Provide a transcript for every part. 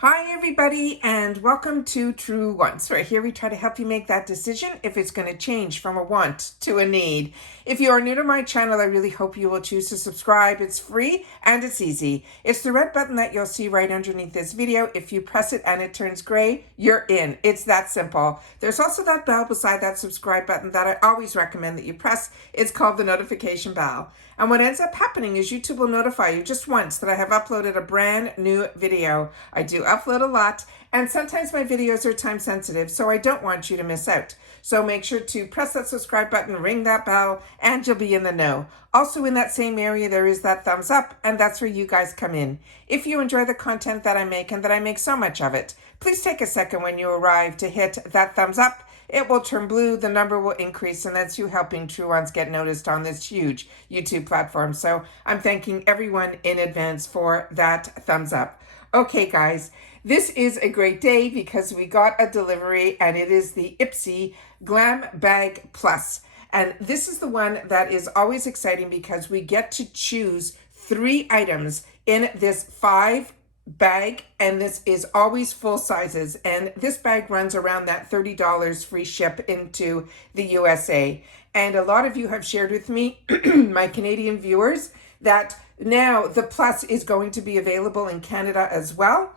Hi everybody and welcome to True Wants. Right here we try to help you make that decision if it's going to change from a want to a need. If you are new to my channel, I really hope you will choose to subscribe. It's free and it's easy. It's the red button that you'll see right underneath this video. If you press it and it turns gray, you're in. It's that simple. There's also that bell beside that subscribe button that I always recommend that you press. It's called the notification bell. And what ends up happening is YouTube will notify you just once that I have uploaded a brand new video. I do upload a lot, and sometimes my videos are time sensitive, so I don't want you to miss out. So make sure to press that subscribe button, ring that bell, and you'll be in the know. Also in that same area, there is that thumbs up, and that's where you guys come in. If you enjoy the content that I make, and that I make so much of it, please take a second when you arrive to hit that thumbs up. It will turn blue, the number will increase, and that's you helping True Ones get noticed on this huge YouTube platform. So I'm thanking everyone in advance for that thumbs up. Okay, guys, this is a great day because we got a delivery, and it is the Ipsy Glam Bag Plus. And this is the one that is always exciting because we get to choose 3 items in this 5 bag, and this is always full sizes, and this bag runs around that $30 free ship into the USA. And a lot of you have shared with me, my Canadian viewers, that now the Plus is going to be available in Canada as well.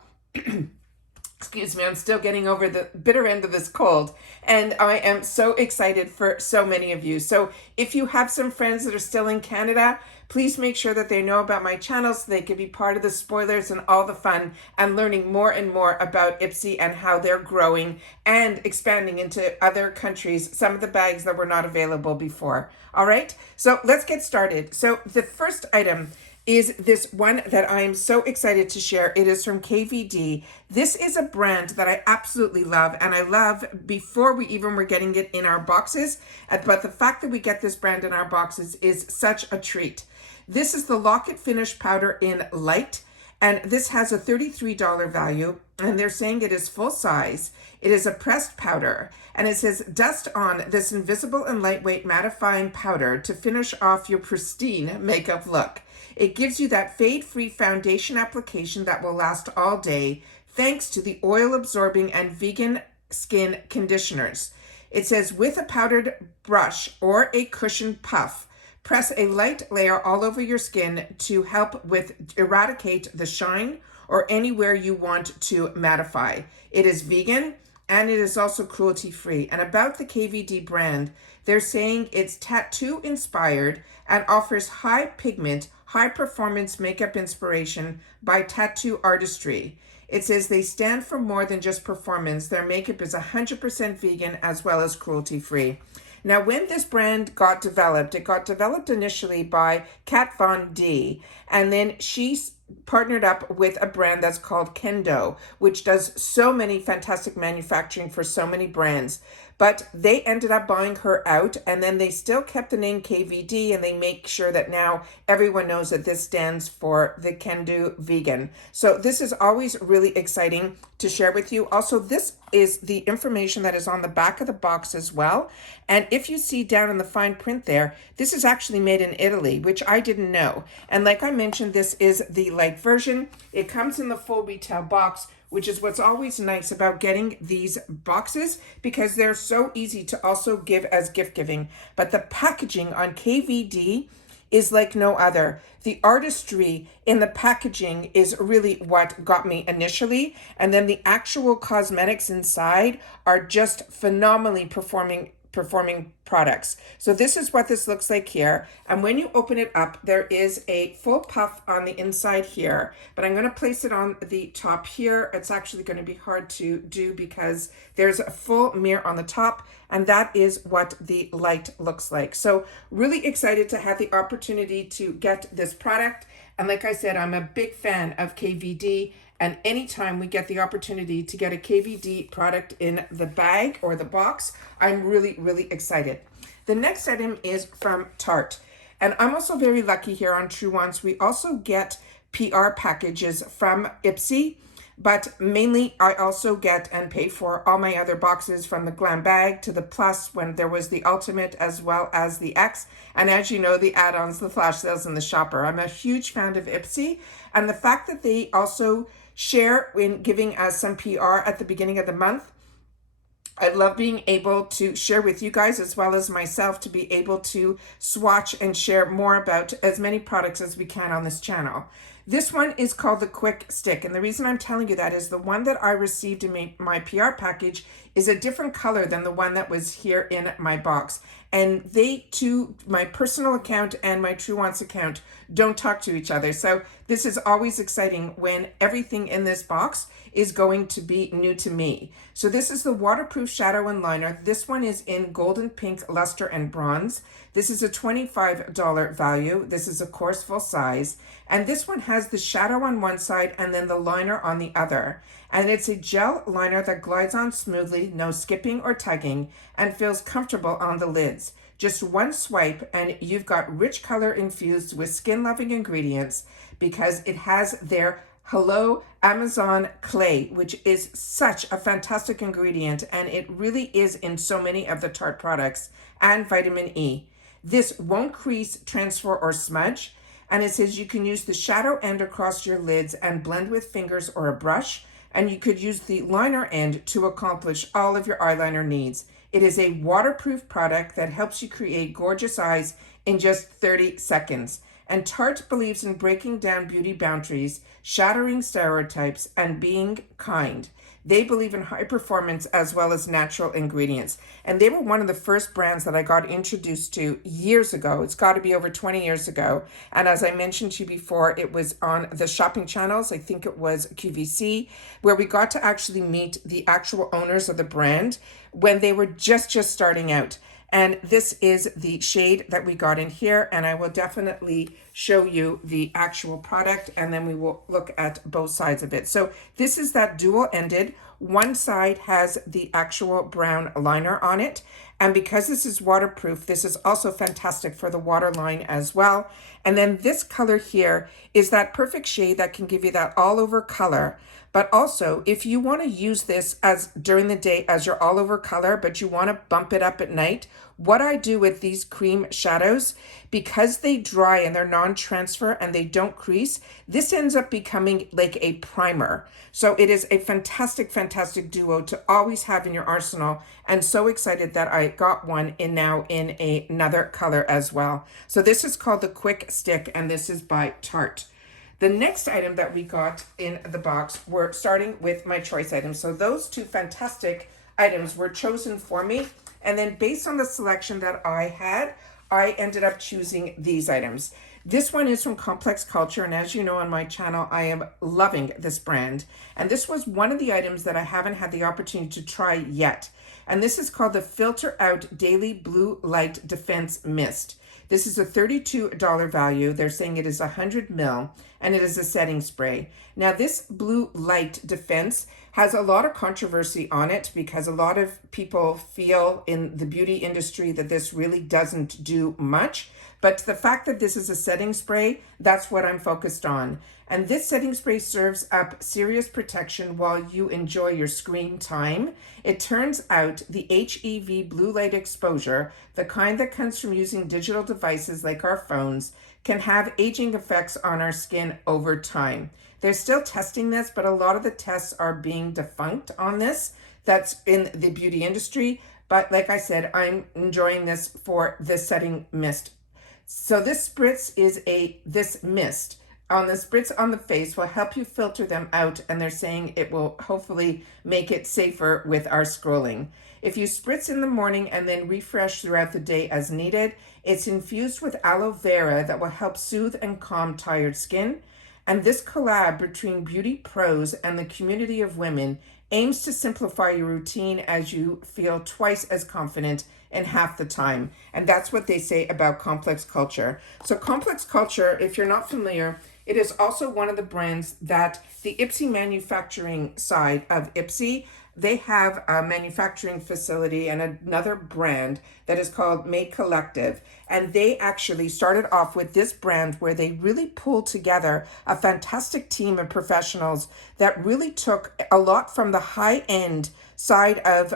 Excuse me, I'm still getting over the bitter end of this cold, and I am so excited for so many of you. So if you have some friends that are still in Canada, please make sure that they know about my channel so they can be part of the spoilers and all the fun and learning more and more about Ipsy and how they're growing and expanding into other countries, some of the bags that were not available before. All right, so let's get started. So the first item is this one that I am so excited to share. It is from KVD. This is a brand that I absolutely love, and I love before we even were getting it in our boxes, but the fact that we get this brand in our boxes is such a treat. This is the Lock-It Finish Powder in Light, and this has a $33 value, and they're saying it is full size. It is a pressed powder, and it says, dust on this invisible and lightweight mattifying powder to finish off your pristine makeup look. It gives you that fade-free foundation application that will last all day, thanks to the oil-absorbing and vegan skin conditioners. It says, with a powdered brush or a cushioned puff, press a light layer all over your skin to help with eradicate the shine or anywhere you want to mattify. It is vegan, and it is also cruelty-free. And about the KVD brand, they're saying it's tattoo-inspired and offers high pigment, high-performance makeup inspiration by tattoo artistry. It says they stand for more than just performance. Their makeup is 100% vegan as well as cruelty-free. Now, when this brand got developed, it got developed initially by Kat Von D, and then she partnered up with a brand that's called Kendo, which does so many fantastic manufacturing for so many brands. But they ended up buying her out, and then they still kept the name KVD, and they make sure that now everyone knows that this stands for the Kendo Vegan. So this is always really exciting to share with you. Also, this is the information that is on the back of the box as well. And if you see down in the fine print there, this is actually made in Italy, which I didn't know. And like I mentioned, this is the light version. It comes in the full retail box, which is what's always nice about getting these boxes, because they're so easy to also give as gift giving. But the packaging on KVD is like no other. The artistry in the packaging is really what got me initially. And then the actual cosmetics inside are just phenomenally performing products. So this is what this looks like here. And when you open it up, there is a full puff on the inside here, but I'm going to place it on the top here. It's actually going to be hard to do because there's a full mirror on the top, and that is what the light looks like. So really excited to have the opportunity to get this product. And like I said, I'm a big fan of KVD, and anytime we get the opportunity to get a KVD product in the bag or the box, I'm really, really excited. The next item is from Tarte. And I'm also very lucky here on True Ones. We also get PR packages from Ipsy, but mainly I also get and pay for all my other boxes, from the GlamBag to the Plus when there was the Ultimate, as well as the X. And as you know, the add-ons, the flash sales, and the shopper. I'm a huge fan of Ipsy, and the fact that they also share in giving us some PR at the beginning of the month. I love being able to share with you guys as well as myself to be able to swatch and share more about as many products as we can on this channel. This one is called the Quick Stick, and the reason I'm telling you that is the one that I received in my PR package is a different color than the one that was here in my box. And they too, my personal account and my True Wants account, don't talk to each other. So this is always exciting when everything in this box is going to be new to me. So this is the waterproof shadow and liner. This one is in golden pink, luster, and bronze. This is a $25 value. This is of course full size. And this one has the shadow on one side and then the liner on the other. And it's a gel liner that glides on smoothly, no skipping or tugging, and feels comfortable on the lids. Just one swipe and you've got rich color infused with skin-loving ingredients because it has their Hello Amazon clay, which is such a fantastic ingredient, and it really is in so many of the Tarte products, and vitamin E. This won't crease, transfer, or smudge, and it says you can use the shadow end across your lids and blend with fingers or a brush, and you could use the liner end to accomplish all of your eyeliner needs. It is a waterproof product that helps you create gorgeous eyes in just 30 seconds. And Tarte believes in breaking down beauty boundaries, shattering stereotypes, and being kind. They believe in high performance as well as natural ingredients. And they were one of the first brands that I got introduced to years ago. It's got to be over 20 years ago. And as I mentioned to you before, it was on the shopping channels. I think it was QVC, where we got to actually meet the actual owners of the brand when they were just starting out. And this is the shade that we got in here, and I will definitely show you the actual product, and then we will look at both sides of it. So this is that dual-ended. One side has the actual brown liner on it, and because this is waterproof, this is also fantastic for the waterline as well. And then this color here is that perfect shade that can give you that all-over color. But also, if you want to use this as during the day as your all over color, but you want to bump it up at night, what I do with these cream shadows, because they dry and they're non-transfer and they don't crease, this ends up becoming like a primer. So it is a fantastic, fantastic duo to always have in your arsenal. And so excited that I got one now in another color as well. So this is called the Quick Stick, and this is by Tarte. The next item that we got in the box, we're starting with my choice items. So those two fantastic items were chosen for me. And then based on the selection that I had, I ended up choosing these items. This one is from Complex Culture, and as you know on my channel, I am loving this brand. And this was one of the items that I haven't had the opportunity to try yet. And this is called the Filter Out Daily Blue Light Defense Mist. This is a $32 value. They're saying it is 100 ml, and it is a setting spray. Now, this blue light defense has a lot of controversy on it because a lot of people feel in the beauty industry that this really doesn't do much. But the fact that this is a setting spray, that's what I'm focused on. And this setting spray serves up serious protection while you enjoy your screen time. It turns out the HEV blue light exposure, the kind that comes from using digital devices like our phones, can have aging effects on our skin over time. They're still testing this, but a lot of the tests are being defunct on this. That's in the beauty industry. But like I said, I'm enjoying this for the setting mist. So this spritz is this mist on the spritz on the face will help you filter them out, and they're saying it will hopefully make it safer with our scrolling. If you spritz in the morning and then refresh throughout the day as needed, it's infused with aloe vera that will help soothe and calm tired skin. And this collab between beauty pros and the community of women aims to simplify your routine as you feel twice as confident in half the time. And that's what they say about Complex Culture. So Complex Culture, if you're not familiar, it is also one of the brands that the Ipsy manufacturing side of Ipsy, they have a manufacturing facility and another brand that is called Made Collective. And they actually started off with this brand where they really pulled together a fantastic team of professionals that really took a lot from the high-end side of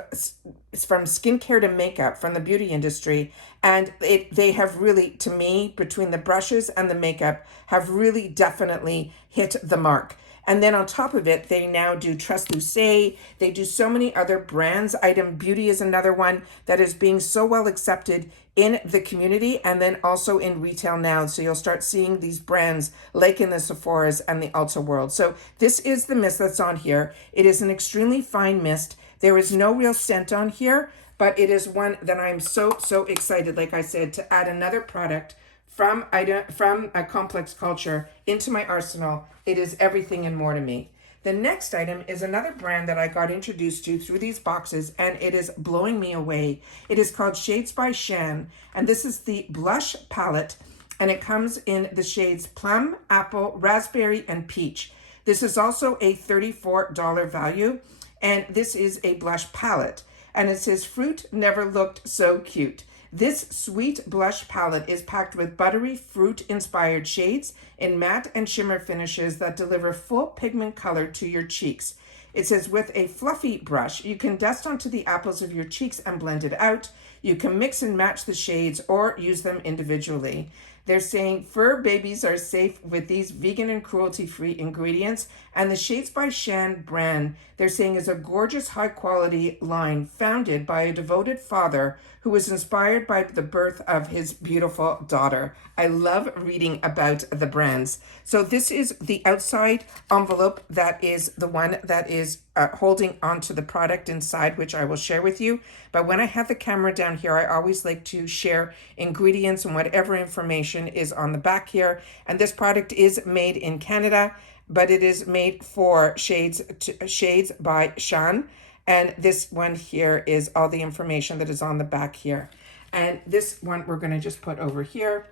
from skincare to makeup from the beauty industry, and they have really, to me, between the brushes and the makeup, have really definitely hit the mark. And then on top of it, they now do Translucé. They do so many other brands. Item Beauty is another one that is being so well accepted in the community and then also in retail now. So you'll start seeing these brands like in the Sephora's and the Ulta world. So this is the mist that's on here. It is an extremely fine mist. There is no real scent on here, but it is one that I'm so excited, like I said, to add another product from a Complex Culture into my arsenal. It is everything and more to me. The next item is another brand that I got introduced to through these boxes, and it is blowing me away. It is called Shades by Shan, and this is the blush palette, and it comes in the shades Plum, Apple, Raspberry, and Peach. This is also a $34 value, and this is a blush palette, and it says Fruit Never Looked So Cute. This sweet blush palette is packed with buttery fruit-inspired shades in matte and shimmer finishes that deliver full pigment color to your cheeks. It says with a fluffy brush, you can dust onto the apples of your cheeks and blend it out. You can mix and match the shades or use them individually. They're saying fur babies are safe with these vegan and cruelty-free ingredients. And the Shades by Shan brand, they're saying, is a gorgeous, high-quality line founded by a devoted father who was inspired by the birth of his beautiful daughter. I love reading about the brands. So this is the outside envelope that is the one that is holding onto the product inside, which I will share with you. But when I have the camera down here, I always like to share ingredients and whatever information is on the back here. And this product is made in Canada, but it is made for Shades by Shan. And this one here is all the information that is on the back here. And this one we're going to just put over here.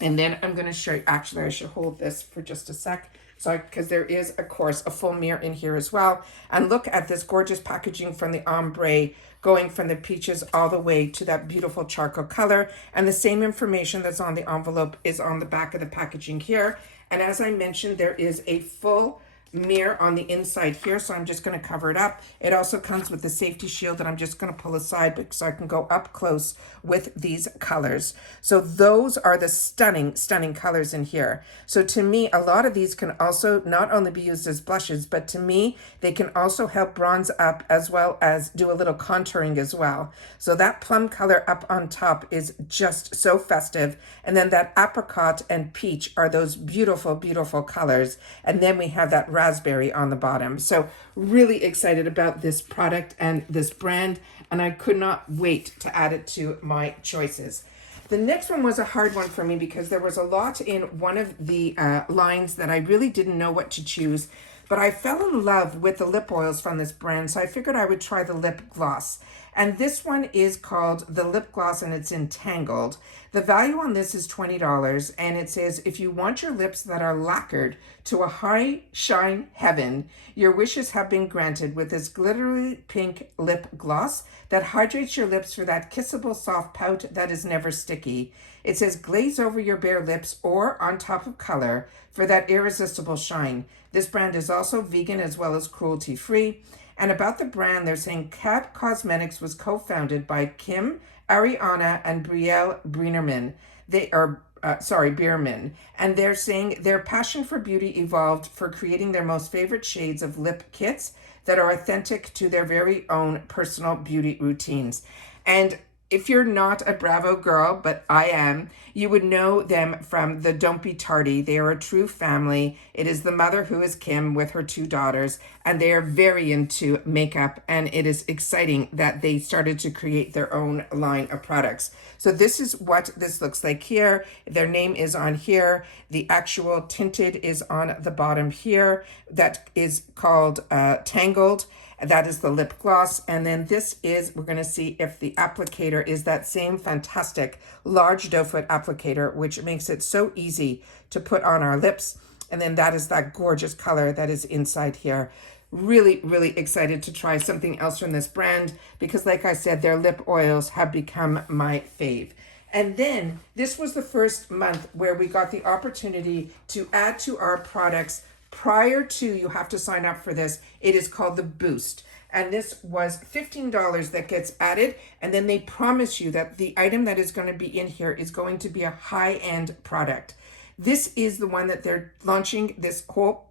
And then I'm going to show you, actually I should hold this for just a sec. So, because there is, of course, a full mirror in here as well. And look at this gorgeous packaging from the ombre, going from the peaches all the way to that beautiful charcoal color. And the same information that's on the envelope is on the back of the packaging here. And as I mentioned, there is a full mirror on the inside here, so I'm just going to cover it up. It also comes with the safety shield that I'm just going to pull aside because I can go up close with these colors. So those are the stunning colors in here. So to me, a lot of these can also not only be used as blushes, but to me, they can also help bronze up as well as do a little contouring as well. So that plum color up on top is just so festive. And then that apricot and peach are those beautiful colors. And then we have that raspberry on the bottom. So really excited about this product and this brand, and I could not wait to add it to my choices. The next one was a hard one for me because there was a lot in one of the lines that I really didn't know what to choose, but I fell in love with the lip oils from this brand, so I figured I would try the lip gloss. And this one is called the lip gloss, and it's Entangled. The value on this is $20, and it says, if you want your lips that are lacquered to a high shine heaven, your wishes have been granted with this glittery pink lip gloss that hydrates your lips for that kissable soft pout that is never sticky. It says glaze over your bare lips or on top of color for that irresistible shine. This brand is also vegan as well as cruelty-free. And about the brand, they're saying Cat Cosmetics was co-founded by Kim, Ariana, and Brielle Bierman. Bierman. And they're saying their passion for beauty evolved for creating their most favorite shades of lip kits that are authentic to their very own personal beauty routines. And if you're not a Bravo girl, but I am, you would know them from the Don't Be Tarte. They are a true family. It is the mother who is Kim with her two daughters, and they are very into makeup, and it is exciting that they started to create their own line of products. So this is what this looks like here. Their name is on here. The actual tinted is on the bottom here. That is called Tangled. That is the lip gloss. And then this is, we're going to see if the applicator is that same fantastic large doe foot applicator, which makes it so easy to put on our lips. And then that is that gorgeous color that is inside here. Really excited to try something else from this brand because, like I said, their lip oils have become my fave. And then this was the first month where we got the opportunity to add to our products prior to, you have to sign up for this. It is called the Boost. And this was $15 that gets added. And then they promise you that the item that is going to be in here is going to be a high-end product. This is the one that they're launching this whole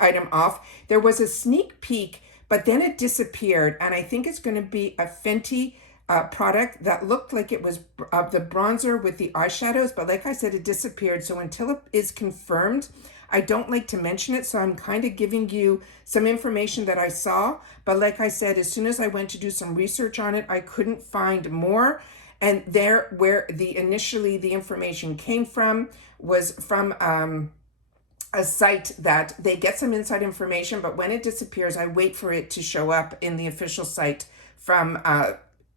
item off. There was a sneak peek, but then it disappeared, and I think it's going to be a Fenty product that looked like it was the bronzer with the eyeshadows, but like I said, it disappeared. So until it is confirmed, I don't like to mention it. So I'm kind of giving you some information that I saw, but like I said, as soon as I went to do some research on it, I couldn't find more. And there, where initially the information came from was from a site that they get some inside information, but when it disappears, I wait for it to show up in the official site from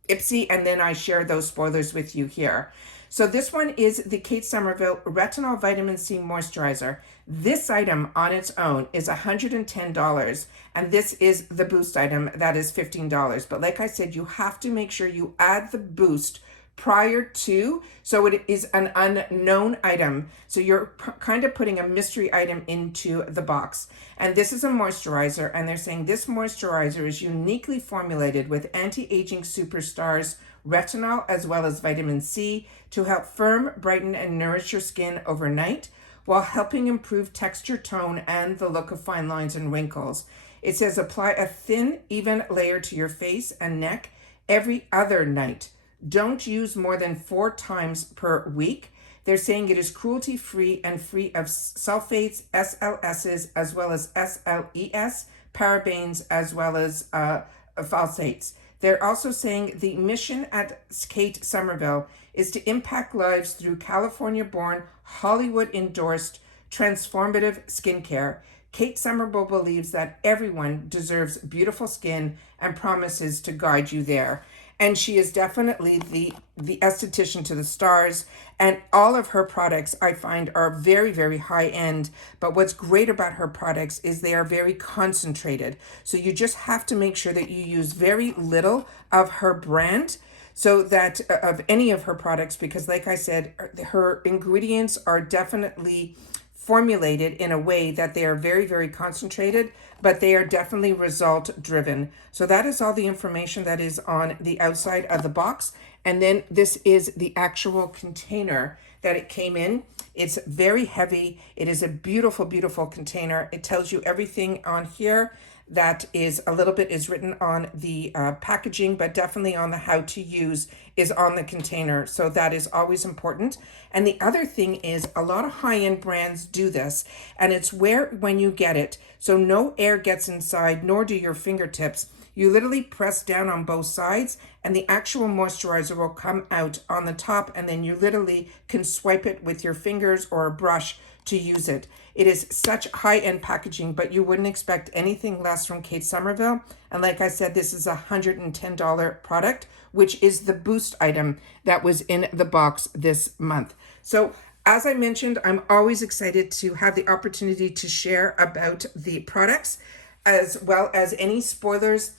Ipsy, and then I share those spoilers with you here. So this one is the Kate Somerville Retinol Vitamin C Moisturizer. This item on its own is $110, and this is the Boost item that is $15. But like I said, you have to make sure you add the Boost prior to, so it is an unknown item. So you're kind of putting a mystery item into the box. And this is a moisturizer, and they're saying this moisturizer is uniquely formulated with anti-aging superstars, retinol, as well as vitamin C to help firm, brighten, and nourish your skin overnight while helping improve texture, tone, and the look of fine lines and wrinkles. It says apply a thin, even layer to your face and neck every other night. Don't use more than 4 times per week. They're saying it is cruelty-free and free of sulfates, SLSs, as well as SLES, parabenes, as well as phtalates. They're also saying the mission at Kate Somerville is to impact lives through California-born, Hollywood-endorsed, transformative skincare. Kate Somerville believes that everyone deserves beautiful skin and promises to guide you there. And she is definitely the esthetician to the stars. And all of her products I find are very, very high end. But what's great about her products is they are very concentrated. So you just have to make sure that you use very little of her brand, so that of any of her products, because like I said, her ingredients are definitely formulated in a way that they are very, very concentrated, but they are definitely result driven. So that is all the information that is on the outside of the box. And then this is the actual container that it came in. It's very heavy. It is a beautiful, beautiful container. It tells you everything on here that is a little bit is written on the packaging, but definitely on the how to use is on the container. So that is always important. And the other thing is a lot of high-end brands do this, and it's where when you get it, so no air gets inside, nor do your fingertips. You literally press down on both sides and the actual moisturizer will come out on the top, and then you literally can swipe it with your fingers or a brush to use it. It is such high-end packaging, but you wouldn't expect anything less from Kate Somerville. And like I said, this is a $110 product, which is the Boost item that was in the box this month. So as I mentioned, I'm always excited to have the opportunity to share about the products, as well as any spoilers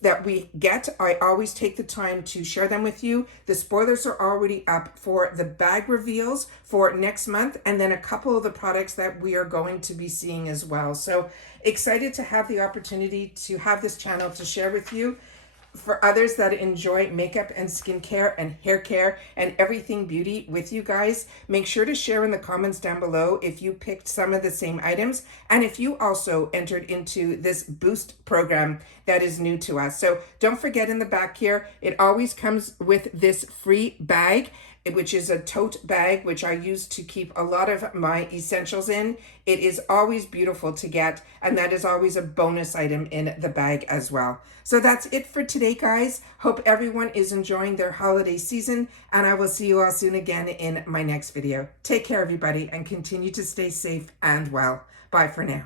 that we get. I always take the time to share them with you. The spoilers are already up for the bag reveals for next month, and then a couple of the products that we are going to be seeing as well. So excited to have the opportunity to have this channel to share with you. For others that enjoy makeup and skincare and hair care and everything beauty with you guys, make sure to share in the comments down below if you picked some of the same items and if you also entered into this Boost program that is new to us. So don't forget, in the back here, it always comes with this free bag, which is a tote bag, which I use to keep a lot of my essentials in. It is always beautiful to get, and that is always a bonus item in the bag as well. So that's it for today, guys. Hope everyone is enjoying their holiday season, and I will see you all soon again in my next video. Take care, everybody, and continue to stay safe and well. Bye for now.